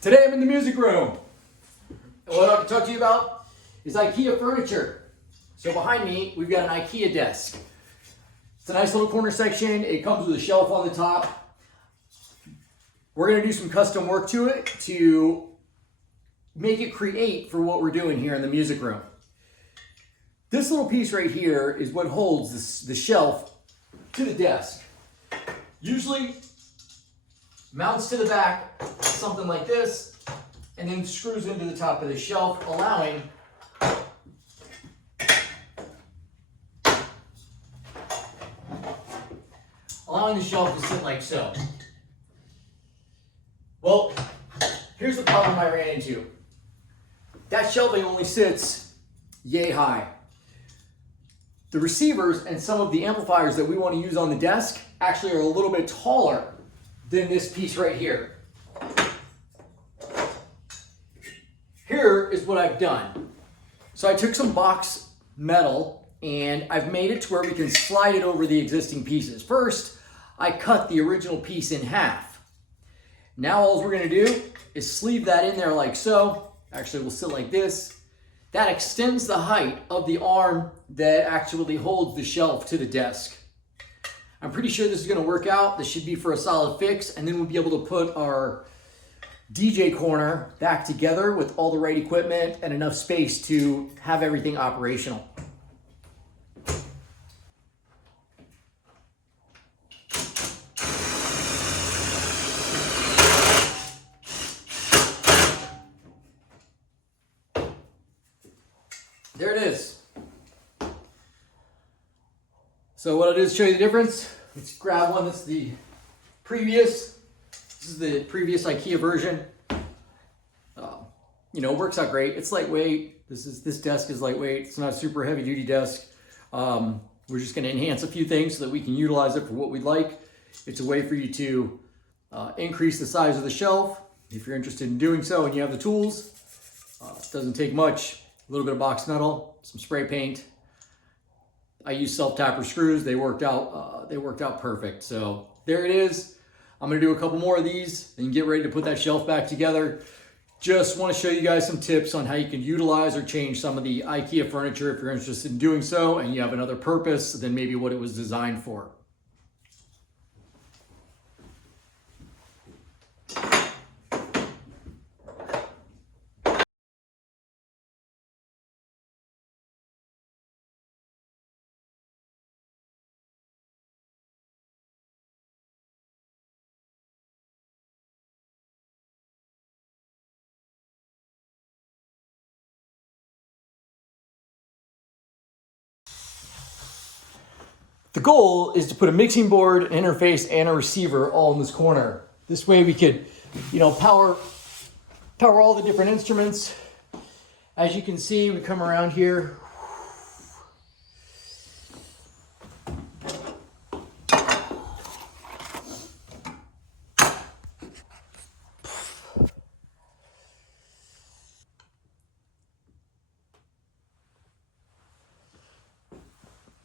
Today I'm in the music room. And what I can talk to you about is IKEA furniture. So behind me, we've got an IKEA desk. It's a nice little corner section. It comes with a shelf on the top. We're gonna do some custom work to it to make it create for what we're doing here in the music room. This little piece right here is what holds the shelf to the desk. Usually mounts to the back, something like this, and then screws into the top of the shelf, allowing the shelf to sit like so. Well, here's the problem I ran into. That shelving only sits yay high. The receivers and some of the amplifiers that we want to use on the desk actually are a little bit taller than this piece right here. Here is what I've done. So I took some box metal and I've made it to where we can slide it over the existing pieces. First, I cut the original piece in half. Now all we're gonna do is sleeve that in there like so. Actually, we'll sit like this. That extends the height of the arm that actually holds the shelf to the desk. I'm pretty sure this is gonna work out. This should be for a solid fix, and then we'll be able to put our DJ corner back together with all the right equipment and enough space to have everything operational. There it is. So what I'll do is show you the difference. Let's grab one that's the previous. This is the previous IKEA version. Works out great. It's lightweight. This desk is lightweight. It's not a super heavy duty desk. We're just going to enhance a few things so that we can utilize it for what we'd like. It's a way for you to increase the size of the shelf if you're interested in doing so and you have the tools. It doesn't take much. A little bit of box metal, some spray paint. I used self-tapper screws. They worked out perfect. So there it is. I'm gonna do a couple more of these and get ready to put that shelf back together. Just want to show you guys some tips on how you can utilize or change some of the IKEA furniture if you're interested in doing so and you have another purpose than maybe what it was designed for. The goal is to put a mixing board, an interface, and a receiver all in this corner. This way we could, power all the different instruments. As you can see, we come around here,